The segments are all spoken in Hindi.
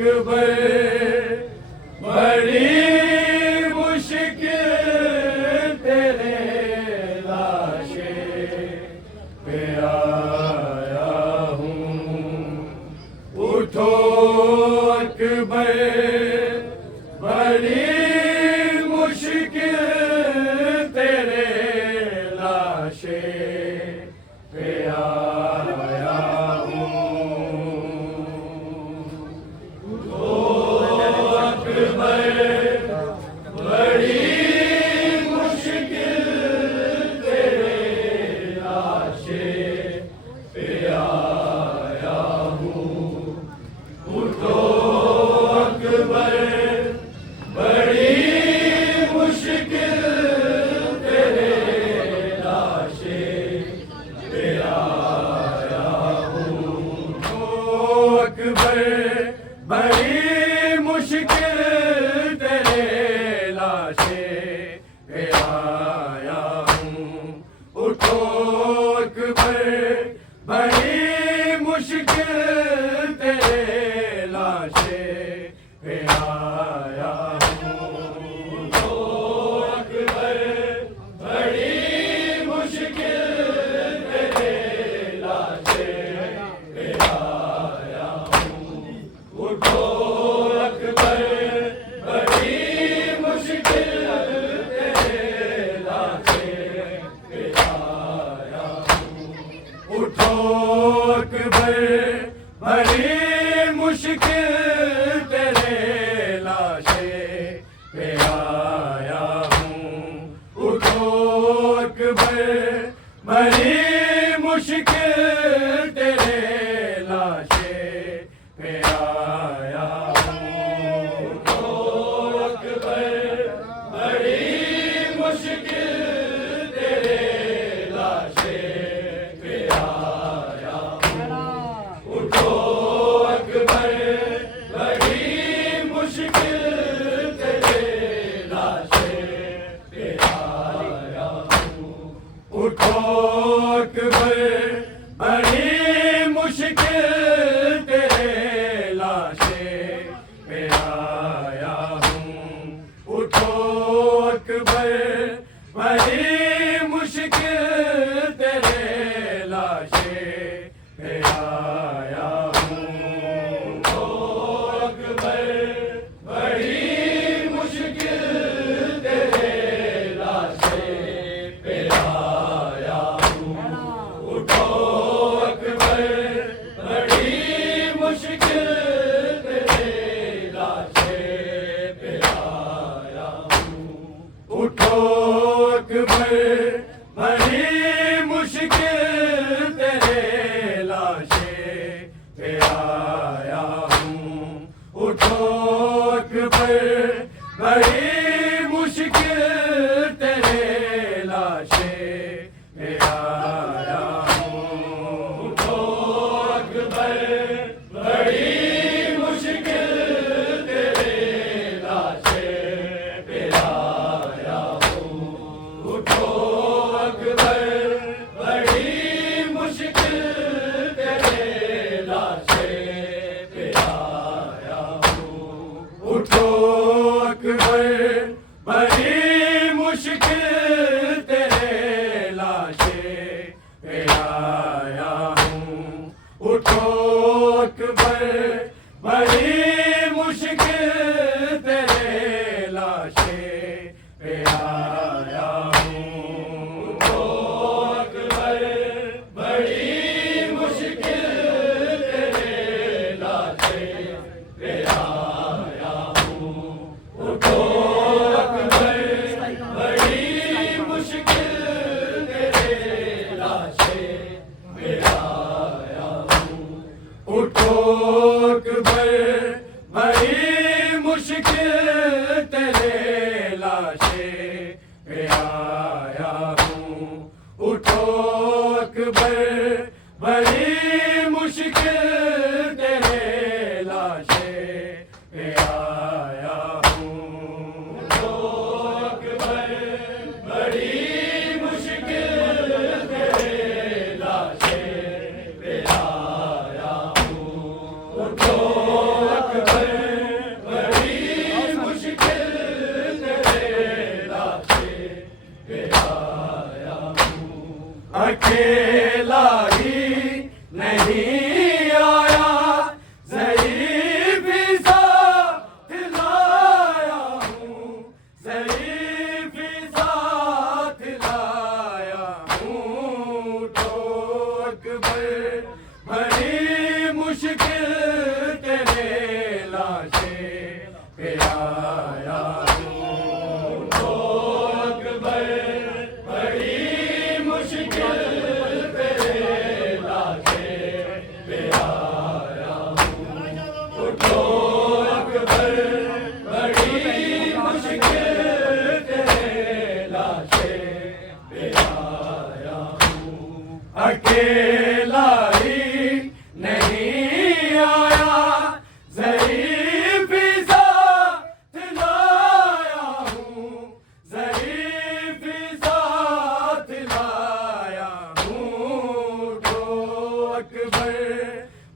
अकबर बड़ी मुश्किल तेरे लाशे पे आया हूँ। उठो अकबर बड़ी मुश्किल तेरे लाशे पे आया हूँ। उठो अकबर बड़ी मुश्किल तेरे लाशे पे आया हूँ। उठो अकबर बड़ी मुश्किल तेरे लाशे पे आया हूँ। उठो अकबर बड़ी मुश्किल तेरे लाशे पे आया हूँ। उठो अकबर बड़ी मुश्किल तेरे लाशे पे आया हूँ। उठो अकबर बड़ी मुश्किल तेरे लाशे पे आया हूँ। उठो अकबर बड़ी मुश्किल तेरे लाशे पे आया हूँ। उठो अकबर बड़ी मुश्किल तेरे लाशे पे आया हूँ। उठो अकबर बड़ी मुश्किल तेरे लाशे पे आया हूँ। उठो अकबर बड़ी मुश्किल तेरे लाशे पे आया हूँ। उठो अकबर बड़ी मुश्किल तेरे लाशे पे आया हूँ। उठो अकबर बड़ी मुश्किल तेरे लाशे पे आया हूँ। उठो अकबर बड़ी मुश्किल तेरे लाशे पे आया हूँ। उठो अकबर बड़ी मुश्किल तेरे लाशे पे आया हूँ। उठो अकबर बड़ी मुश्किल तेरे लाशे पे आया हूँ। उठो अकबर बड़ी मुश्किल तेरे लाशे पे आया हूँ। उठो अकबर बड़ी मुश्किल तेरे लाशे पे आया हूँ। उठो अकबर बड़ी मुश्किल तेरे लाशे पे आया हूँ। उठो अकबर बड़ी मुश्किल तेरे लाशे पे आया हूँ। उठो अकबर बड़ी मुश्किल तेरे लाशे पे आया हूँ। उठो अकबर बड़ी मुश्किल तेरे लाशे पे आया हूँ। उठो अकबर बड़ी मुश्किल तेरे लाशे पे आया हूँ। उठो अकबर बड़ी मुश्किल तेरे लाशे पे आया हूँ। उठो अकबर बड़ी मुश्किल तेरे लाशे पे आया हूँ। उठो अकबर बड़ी मुश्किल तेरे लाशे पे आया हूँ। उठो अकबर बड़ी मुश्किल तेरे लाशे पे आया हूँ। उठो अकबर लाशें पे आया हूँ। तो अकबर बड़ी मुश्किल पे लाशें पे आया हूँ। उठो अकबर बड़ी मुश्किल पे लाशें पे आया हूँ। अकेला ही नहीं आया, ज़रीफ़ साथ लाया हूँ, ज़रीफ़ साथ लाया हूँ। तो अकबर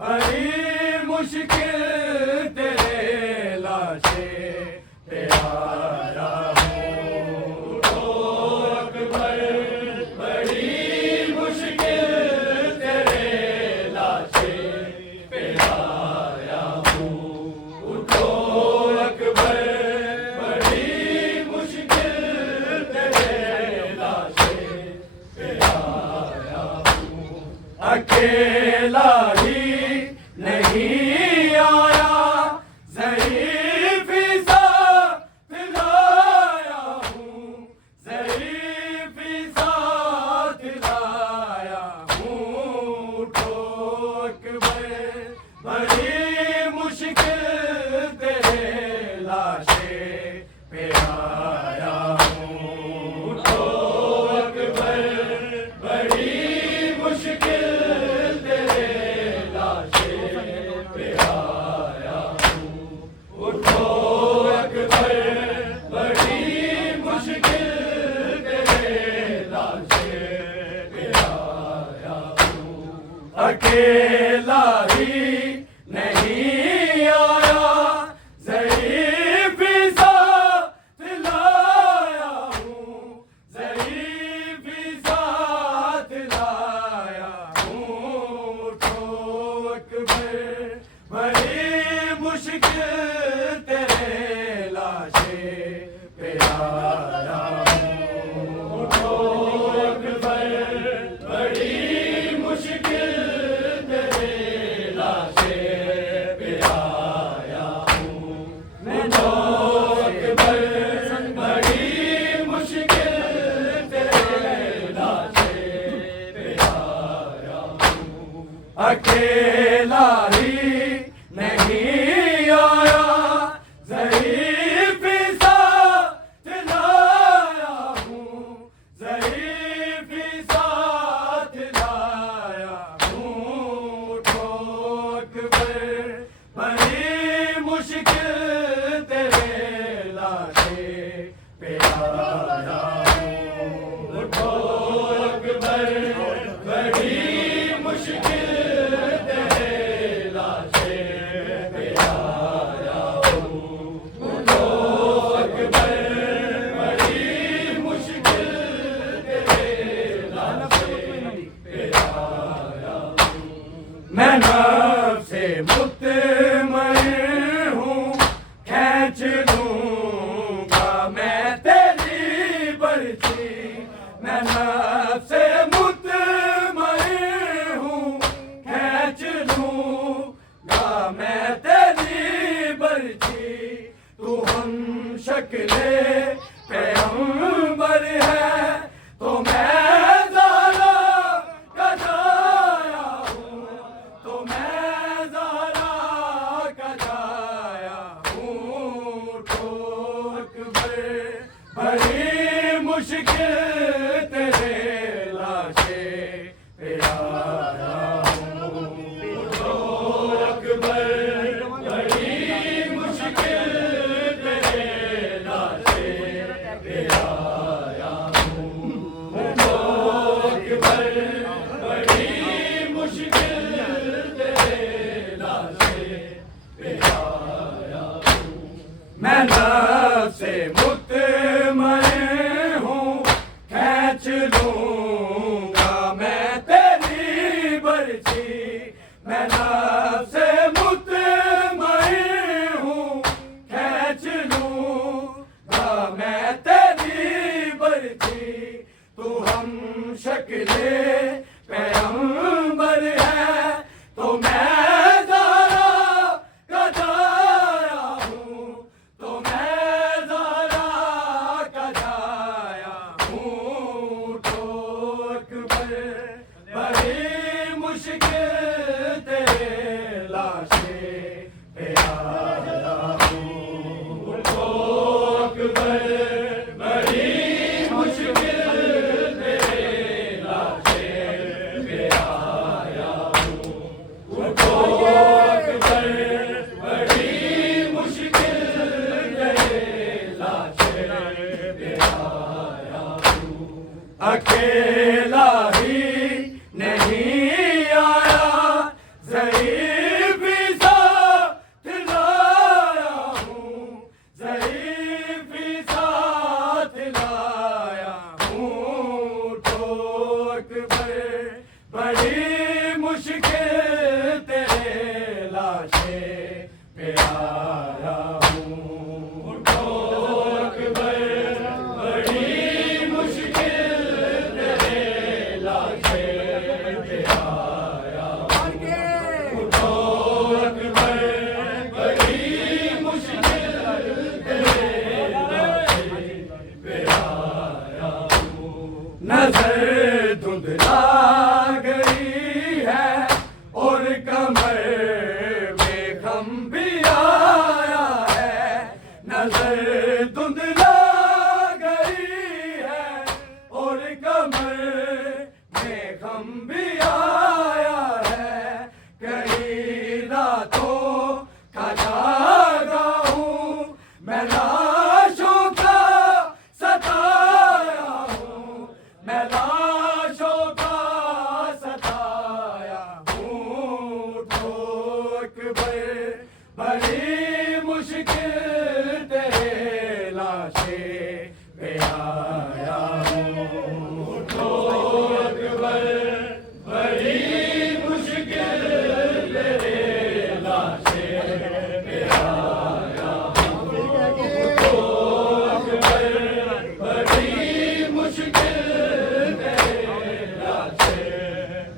बड़ी मुश्किल तेरे लाशें पे आया हूँ। तो अकबर बड़ी मुश्किल तेरे लाशें पे आया हूँ। उठो अकबर बड़ी मुश्किल तेरे लाशें पे आया हूँ। अकेला ही नहीं आया, ज़रीफ़ साथ लाया हूँ, ज़रीफ़ साथ लाया हूँ। तो अकबर बड़ी मुश्किल तेरे लाशें पे आया हूँ। तो अकबर बड़ी मुश्किल तेरे लाशें पे आया हूँ। उठो अकबर बड़ी मुश्किल तेरे लाशें पे आया हूँ। अकेला ही नहीं आया, ज़रीफ़ साथ लाया हूँ, ज़रीफ़ साथ लाया हूँ। तो अकबर बड़ी मुश्किल तेरे लाशें पे आया हूँ। तो अकबर बड़ी मुश्किल तेरे लाशें पे आया हूँ। तो अकबर बड़ी मुश्किल तेरे लाशें पे आया हूँ। अकेला ही नहीं आया, ज़रीफ़ साथ लाया हूँ, ज़रीफ़ साथ लाया हूँ। तो अकबर बड़ी मुश्किल तेरे लाशें पे आया हूँ। तो अकबर बड़ी मुश्किल तेरे लाशें पे आया हूँ। तो अकबर बड़ी मुश्किल तेरे लाशें पे आया हूँ। मैं नफ़्स-ए मुतमईन हूँ, खींच लूँगा मैं तेरी बर्छी। मैं नफ़्स-ए मुतमईन हूँ, खींच लूँगा मैं तेरी बर्छी। तू हम शक्ले पैगंबर है, तो मैं ज़हरा का जाया हूँ, तो मैं ज़हरा का जाया हूँ। तो अकबर बड़ी मुश्किल तेरे लाशें पे आया हूँ। तो अकबर बड़ी मुश्किल तेरे लाशें पे आया हूँ। तो अकबर बड़ी मुश्किल तेरे लाशें पे आया हूँ। मैं नफ़्स-ए मुतमईन हूँ, खींच लूँगा मैं तेरी बर्छी। मैं नफ़्स-ए मुतमईन हूँ, खींच लूँगा मैं तेरी बर्छी। तू हम शक्ले पैगंबर है, तो मैं ज़हरा का जाया अकेला ही नहीं आया, ज़ईफ़ी साथ लाया हूँ, ज़ईफ़ी साथ लाया हूँ। ठोक बड़ी मुश्किल तेरे लाशे पे आया हूँ। ठोक बड़ी मुश्किल तेरे लाशे पे आया हूँ। ठोक बड़ी मुश्किल तेरे लाशे पे आया हूँ। नजर धुंधला गई है और कमर में गम भी आया है। नजर धुंधला गई है और कमर में गम भी आया है। कई रातों का जागा हूँ, मैं लाशों का सताया हूँ, मैं लाशों का सताया हूँ। ठोक बड़ी मुश्किल तेरे लाशे पे आया हूँ। ठोक बड़ी मुश्किल तेरे लाशे पे आया हूँ। ठोक बड़ी मुश्किल तेरे लाशे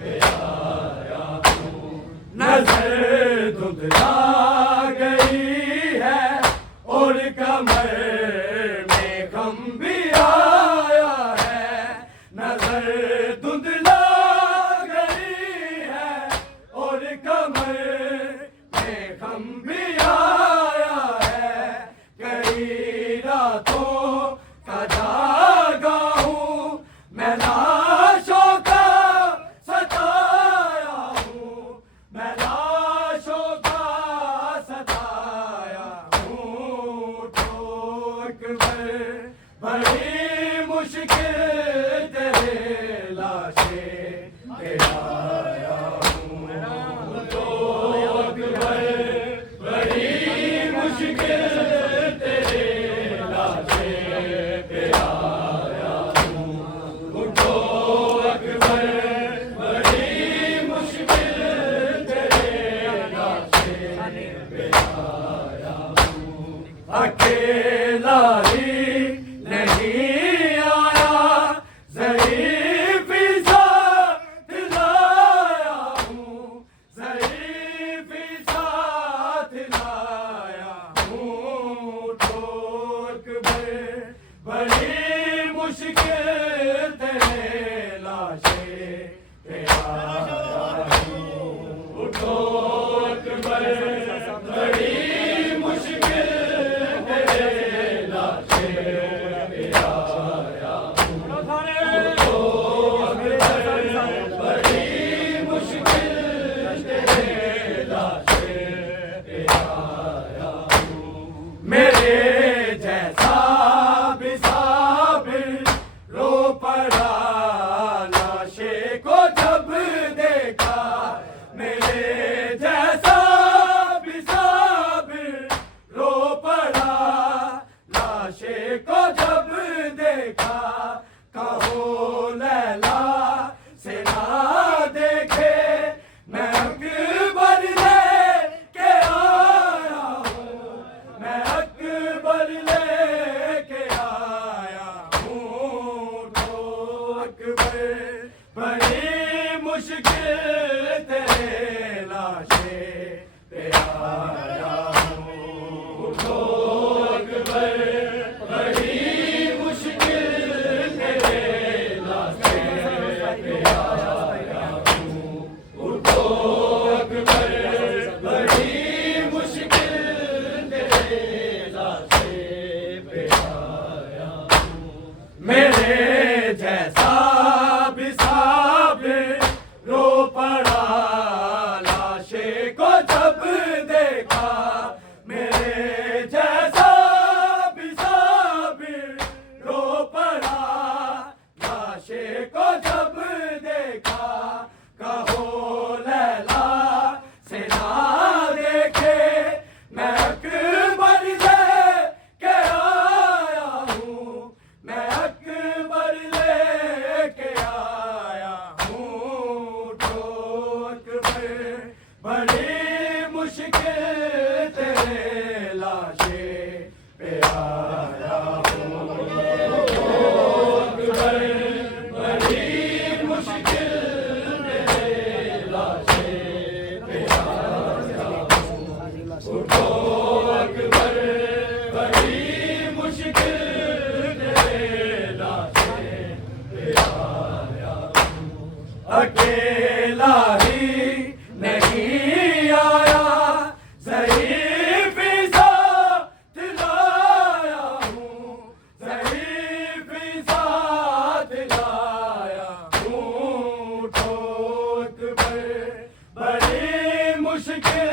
पे आया हूँ। नजर धुंधला गई है और कमर में गम भी आया है। नजर धुंधला गई है और कमर में गम भी आया है। कई रातों का जागा हूँ, मैं लाशों का सताया हूँ, मैं लाशों का सताया हूँ। ठोक बड़ी मुश्किल तेरे लाशे पे आया हूँ। ठोक बड़ी मुश्किल तेरे लाशे पे आया हूँ। ठोक बड़ी मुश्किल तेरे लाशे पे आया हूँ। अकेला ही नहीं आया, ज़ईफ़ी साथ लाया हूँ, ज़ईफ़ी साथ लाया हूँ। ठोक बड़ी मुश्किल तेरे लाशे पे आया हूँ। ठोक बड़ी मुश्किल तेरे लाशे पे आया हूँ। ठोक बड़ी मुश्किल तेरे लाशे पे आया हूँ। मेरे जैसा भी साबिर रो पड़ा लाशे को जब लाशें पे आया हूँ। बड़ी मुश्किल में लाशें पे आया हूँ। उठो अकबर बड़ी मुश्किल में लाशें पे आया हूँ। अकेला ही नहीं आया ज़ईफ़ साथ लाया हूँ। ज़ईफ़ साथ लाया हूँ। ठोक पर बड़ी मुश्किल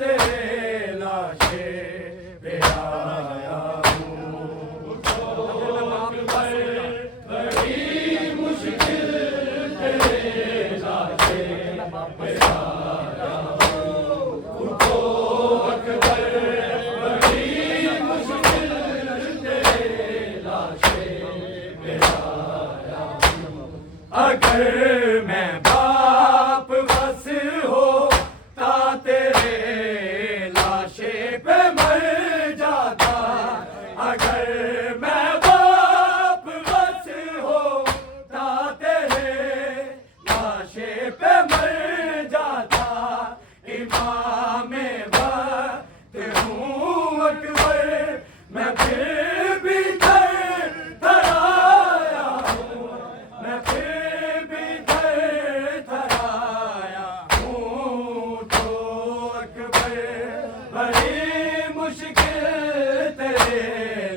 तेरे लाशें पे आया हूँ। ठोक पर बड़ी मुश्किल तेरे लाशें पे आया हूँ। ठोक पर बड़ी मुश्किल तेरे लाशें पे आया हूँ। अगर मैं बाप बस होता तेरे लाशें पे मर जाता। अगर मैं बाप बस होता तेरे लाशें पे मर जाता। इमाम वक्त हूँ अकबर मैं फिर भी थरथराया हूँ। मैं फिर भी थरथराया हूँ। तो अकबर बड़ी मुश्किल तेरे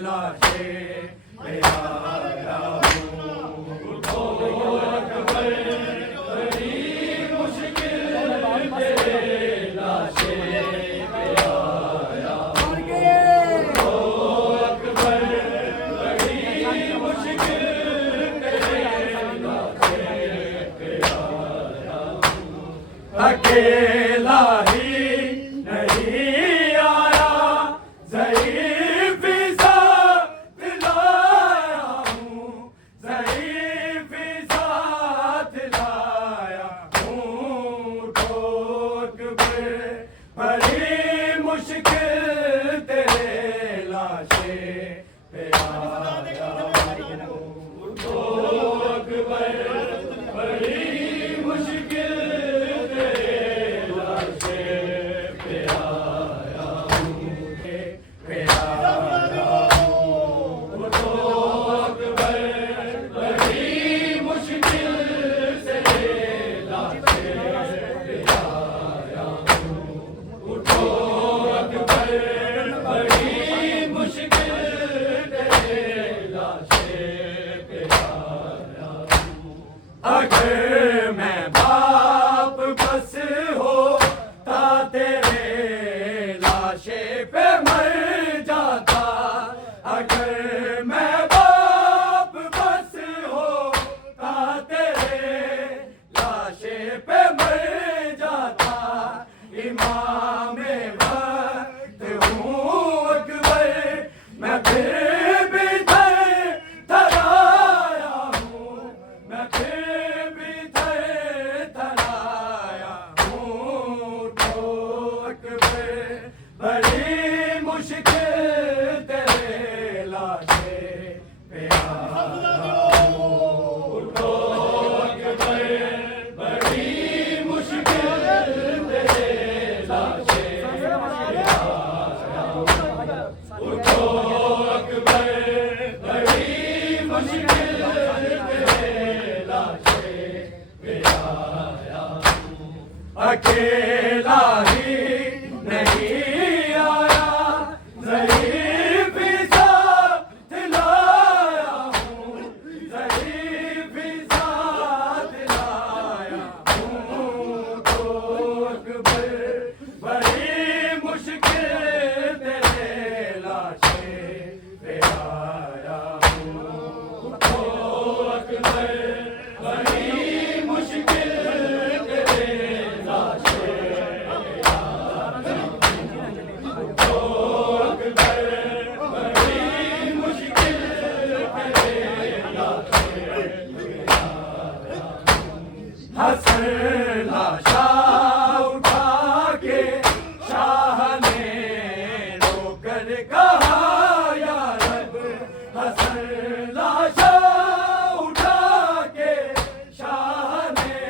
लाशें पे आया हूँ। तो अकबर बड़ी मुश्किल तेरे लाशें पे आया हूँ। तो अकबर बड़ी मुश्किल तेरे लाशें पे आया हूँ। अकेला ही नहीं आया ज़ईफ़ साथ लाया हूँ। ज़ईफ़ साथ लाया हूँ। ठोक पर बड़ी मुश्किल तेरे लाशें पे आया हूँ। ठोक पर बड़ी मुश्किल तेरे लाशें पे आया हूँ। पे आया हूँ। ठोक पर बड़ी मुश्किल से लाशें पे आया हूँ। ठोक पर बड़ी मुश्किल तेरे लाशें पे आया हूँ। अगर मैं बाप बस होता तेरे लाशें पे मर जाता। अगर मैं बाप बस होता तेरे लाशें पे मर जाता। इमाम वक्त हूँ अकबर मैं फिर भी थरथराया हूँ। मैं फिर भी थरथराया हूँ। तो अकबर बड़ी मुश्किल तेरे लाशें पे आया हूँ। तो अकबर बड़ी मुश्किल तेरे लाशें पे आया हूँ। तो अकबर बड़ी मुश्किल तेरे लाशें पे आया हूँ। अकेला ही नहीं आया ज़ईफ़ साथ लाया हूँ। ज़ईफ़ साथ लाया हूँ। तो अकबर बड़ी मुश्किल तेरे लाशें पे आया हूँ। तो अकबर बड़ी मुश्किल तेरे लाशें कर कहा या रब हसन लाशा उठा के शाह ने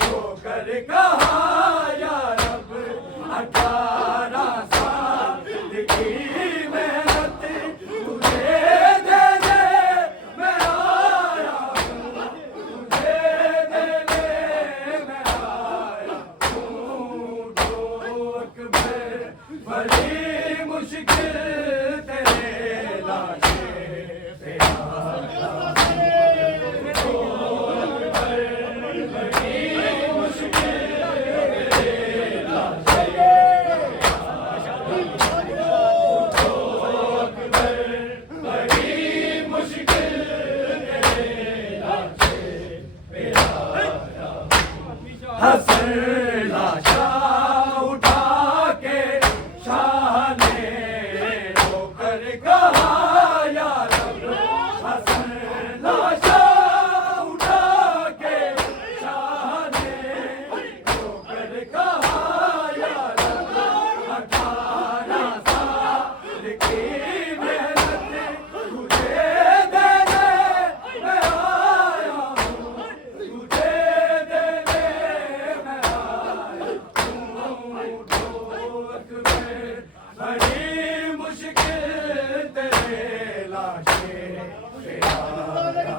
रो कर कहा या रब 18 साल की मेहनत तुझे दे दे मैं आया हूँ तुझे देने मैं आया हूँ ठोक में बड़ी मुश्किल तेरे लाशे पे आया बड़ी मुश्किल तेरे लाशे बड़ी मुश्किल तेरे लाशे पे आया हसन लाशा उठा के शाह ने रोकर कहा या रब हसन लाशा उठा के शाह ने रोकर कहा या रब 18 साल की मेहनत तुझे दे दे मैं आया हूँ तुझे देने मैं आया हूँ ठोक में बड़ी मुश्किल तेरे लाशे पे आया